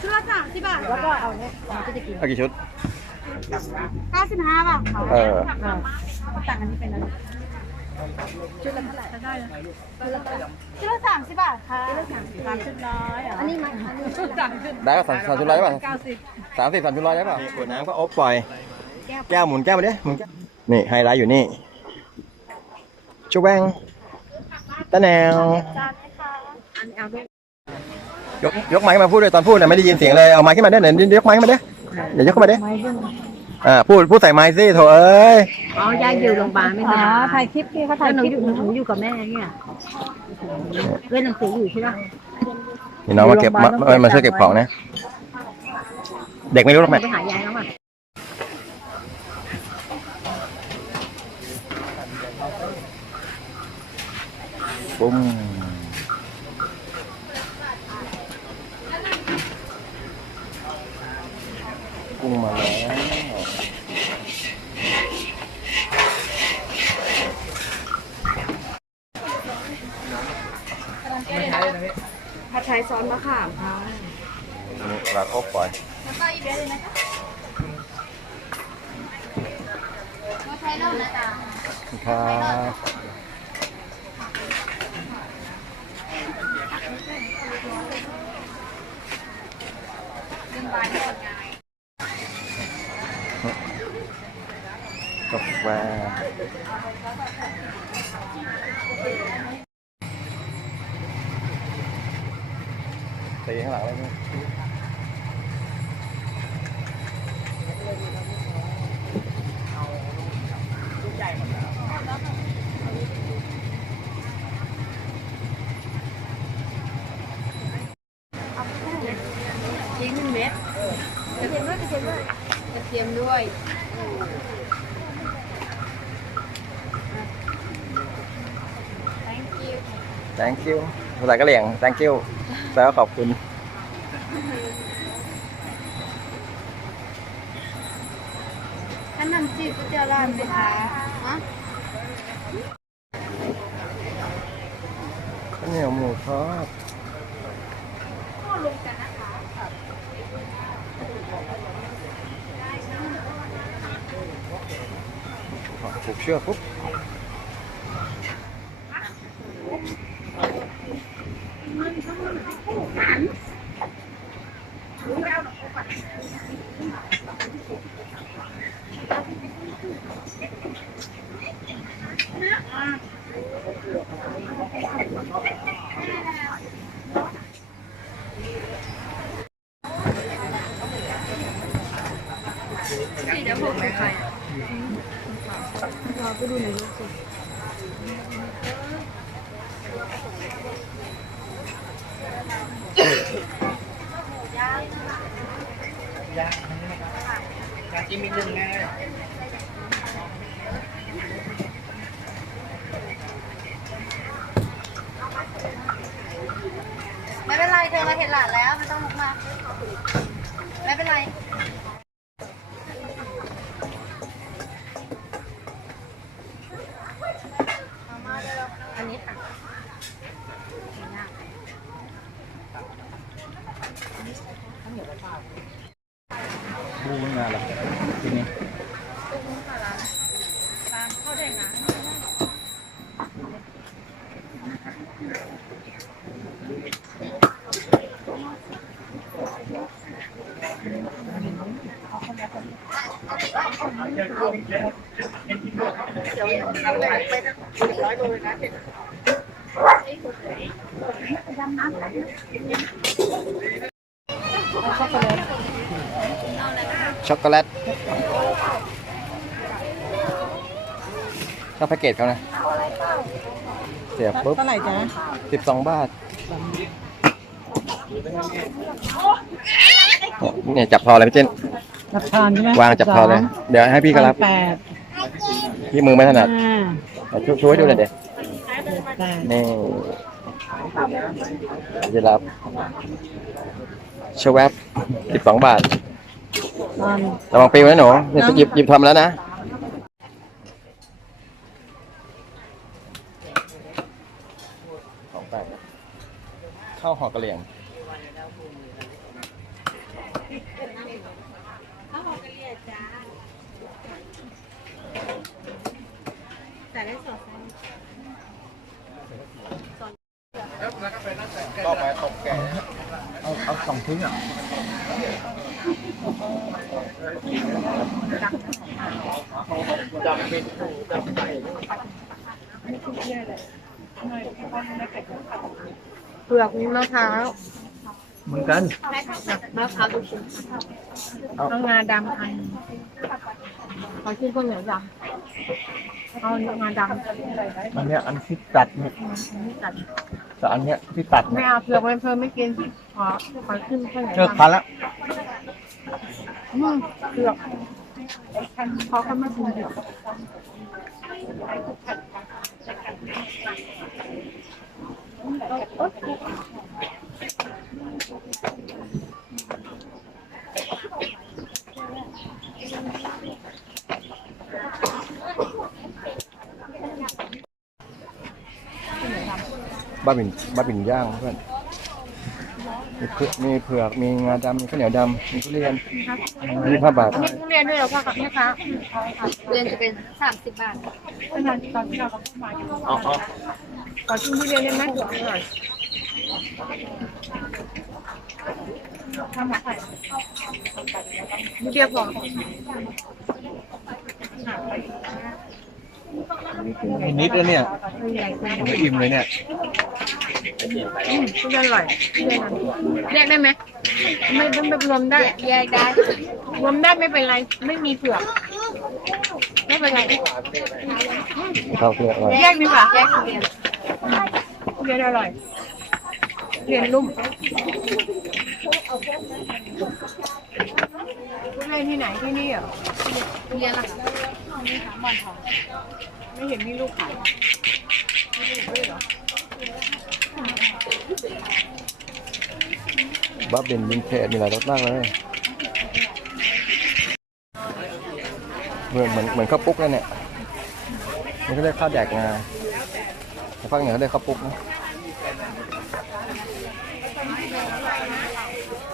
ชุดละสามสิบบาทแล้วก็เอาเนี่ยเราก็จะกินเอากี่ชุด เก้าสิบห้าบาทค่ะเออ ต่างกันที่เป็นอะไรชุดละเท่าไหร่ได้เลยชุดละสามสิบบาทค่ะสามสิบร้อยอะอันนี้มันอันนี้สามสิบได้ก็สามสามชุดร้อยได้ป่ะเก้าสิบสามสิบสามชุดร้อยได้ป่ะขวดน้ำก็อบปล่อย แก้วหมุนแก้วมาดิหมุนแก้วนี่ไฮไลท์อยู่นี่ชูแวงตะแนว จานไหมคะอันนี้เอาด้วย ยกยกไม้ขึ้นมาพูดเลยตอนพูดเนี่ยไม่ได้ยินเสียงเลยเอาไม้ขึ้นมาด้วยเดี๋ยวยกไม้ขึ้นมาดิเดี๋ยวยกเข้ามาดิไม้ด้วยอ่าพูดพูดใส่ไม้สิโถเอ้ยอ๋อยายอยู่โรงพยาบาลไม่อ๋ใช่อถ่ายคลิปนี่เขาถ้าถ่ายหนูคลิปอยู่หนูอยู่กับแม่เนี่ยเล่นหนังสืออยู่ใช่ไหมนี่น้องมาเก็บมามามาช่วยเก็บของนะ เด็กไม่รู้หรอกแม่ ไปหายายแล้วอะปุ้ม กุ้งมาแล้วผัดไทยซอสมะขามค่ะลาอบปล่อยแล้วก็อีกเบสเลยนะคะผัดไทยเริ่มนะจ๊ะครับกาแฟตีข้างหลังเลยไหมพริกหนึ่งเม็ดกระเทียมด้วยกระเทียม ด้วยกระเทียมด้วย thank you thank you ภาษากะเหรี่ยง thank you แปลว่าขอบคุณขนมจีบก๋วยเตี๋ยวร้านไหมคะฮะข้าวเหนียวหมูทอดผูกเชือกปุ๊บ โชคของใครอะเราก็ดูในรูปสิยากยากจิ้มนิดนึงง่ายไม่เป็นไรเธอมาเห็นหลานแล้วไม่ต้องลุกมา ไม่เป็นไร บูมันมาแล้วที ช็อกโกแลตถ้าแพ็กเกจเขานะ เสียบปุ๊บเท่าไหร่จ๊ะสิบสองบาทเนี่ยจับพอเลยพี่เจนรับทานใช่ไหมวางจับพอเลย เดี๋ยวให้พี่ก็รับแปดพี่มือไม่ถนัดห้าเอาช่วยช่วยดูหน่อยเด็แปดนี่จะรับชวบสิบสองบาทตอน ระวังปิวนะหนูเนี่ยหยิบหยิบทำแล้วนะสองแปดข้าวห่อกระเหลี่ยงแต่ได้สอง ก็ไปตกแก่เอาเอาสองทิ้งอะเปลือกมีมะพร้าวเหมือนกันมะพร้าวดูชิมเอางาดำอันขอชิมข้าวเหนียวดำเอางาดำอันเนี้ยอันที่ตัดเนี่ย แต่อันเนี้ยที่ตัดไม่เนี่ยเอาเปลือกไว้เพิ่มไม่กินขอขอขึ้นข้าวเหนียวเลิกดำพันละอืมเปลือกเขาเขาไม่กินเปลือก บ้าบินบ้าบินย่างเพื่อนมีเผือกมีเผือกมีงาดำมีข้าวเหนียวดำมีทุเรียนมีผ้าบาทนี่ทุเรียนด้วยเหรอพ่อกับแม่ค้าเรียนจะเป็นสามสิบบาทตอนตอนที่เราเข้ามาอ๋ออ๋อขอชิมทุเรียนได้ไหมหน่อยทำอะไรนิดเดียวพอ มีนิดแล้วเนี่ยไม่ใหญ่เกินผมก็อิ่มเลยเนี่ยอืมทุเรียนอร่อยทุเรียนอร่อยแยกได้ไหมไม่ต้องไปรวมได้แยกได้รวมได้ไม่เป็นไร ไม่มีเผือกไม่เป็นไรข้าวเผือกอะไรแยกดีกว่าแยกทุเรียนทุเรียนอร่อยทุเรียนนุ่มทุเรียนที่ไหนที่นี่เหรอทุเรียนอะไรนี่ค่ะมอนทอง ไม่เห็นมีลูกขายบ้าบินวินเทจมีหลายรสมากเลยเหมือนเหมือนเหมือนข้าวปุ๊กเลยเนี่ยมันก็เรียกข้าวแดกงาแต่ภาคเหนือเขาเรียกข้าวปุ๊กนะ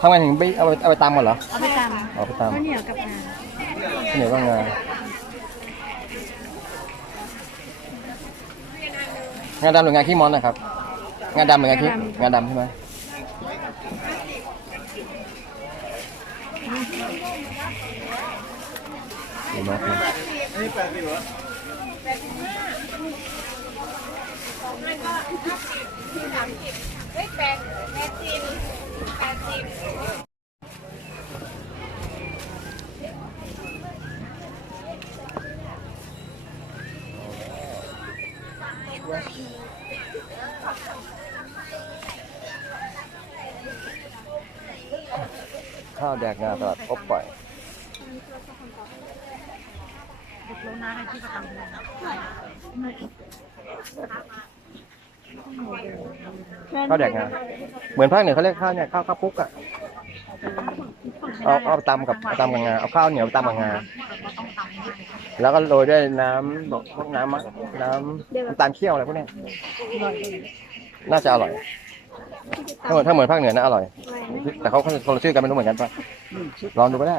ทำไมถึงไปเอาไปเอาไปตำก่อนเหรอเอาไปตเอาไปตำำข้าวเหนียวกับงาข้าวเหนียวกับงา งาดำหรืองาขี้มอนนะครับ งาดำหรืองาขี้งาดำใช่ไหมดีมากเลย ข้าวแดกงาตลาดอบปล่อยข้าวแดกงาเหมือนภาคเหนือเขาเรียกข้าวเนี่ยข้าวข้าวปุ๊กอะเอาเอาตำกับตำกับงาเอาข้าวเหนียวตำกับงาแล้วก็โรยด้วยน้ำบอกพวกน้ำน้ำน้ำตาลเคี่ยวอะไรพวกเนี้ยน่าจะอร่อย ถ้าเหมือนถ้าเหมือนภาคเหนือน่าอร่อย แต่เขาคนละชื่อกันไม่รู้เหมือนกันปะลองดูก็ได้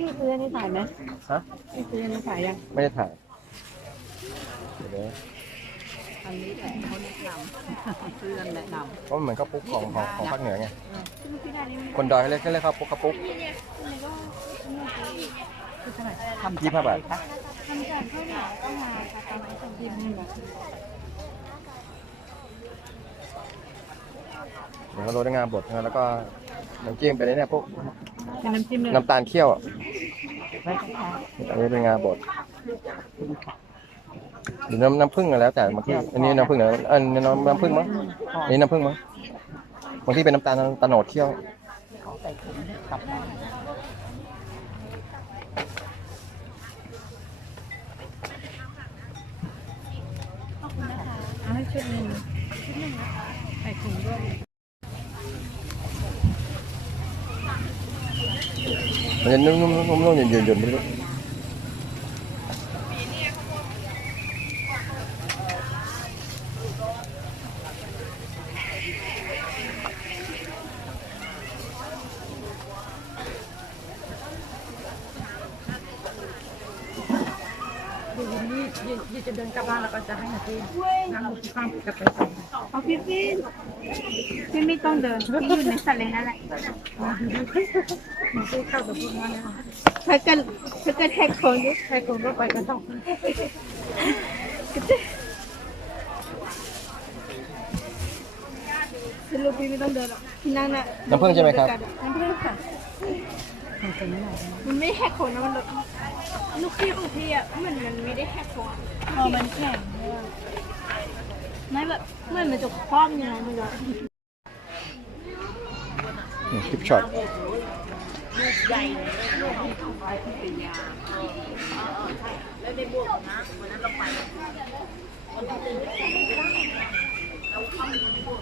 พี่ซื้อนี่ถ่ายไหมฮะพี่ซื้อนี่ถ่ายยัง ไม่ได้ถ่ายเดี๋ยวนะอันนี้แหละเขาแนะนำเพื่อนแนะนเพราะมันเหมือนข้าวปุ๊กของของของภาคเหนือไง คนดอยเขาเรียกเขาเรียกข้าวปุ๊กข้าวปุ๊กยี่ห้าบาทเดี๋ยวเขา โรยด้วยงาบดนะแล้วก็น้ำจิ้มไปเลยเนี่ยพวกำเป็นน้ำจิ้มเลยน้ำตาลเคี่ยวอะอันนี้เป็นงาบดหรือน้ำน้ำผึ้งก็แล้วแต่บางทีอันนี้น้ำผึ้งเหรออันนี้น้ำน้ำผึ้งมั้งอันนี้น้ำผึ้งมั้งบางทีเป็นน้ำตาลตะโนดเคี่ยวเอาให้ชุดหนึ่งชุดหนึ่งใส่ถุงด้วยมันจะนุ่มๆนุ่มๆนุ่มๆหยุ่นๆหยุ่นๆไม่รู้พี่จะเดินกลับบ้านแล้วก็จะให้หนูพี่นั่งรถข้ามกลับไปส่งเอา Ini, ini, ini, ini, ini, ini, ini, ini, ini, Dia ini, ini, ini, ini, ini, ini, ini, ini, ini, Oh, ini, ini, ini, ini, Ini nesta lena lah. หนูพี่เข้ากับพวกนั้นนะคะถ้าเกิดถ้าเกิดแท็กคนด้วยใครคนก็ไปกันต้องสรุปพี่ไม่ต้องเดินหรอกพี่นั่งน่ะน้ำผึ้งใช่ไหมครับ น้ำผึ้งค่ะมันไม่แหกโคนนะมันแบบลูกพี่ของพี่อะเหมือนมันไม่ได้แหกโคนพอมันแข็งเนี่ยไม่แบบเหมือนมันจะคว่ำอ กใหญ่ลูกองไปที่เป็นยาเออเออใช่แล้วได้บวกนะวันนั้นเราไปวันที่ตื่นเราเข้าไปบวก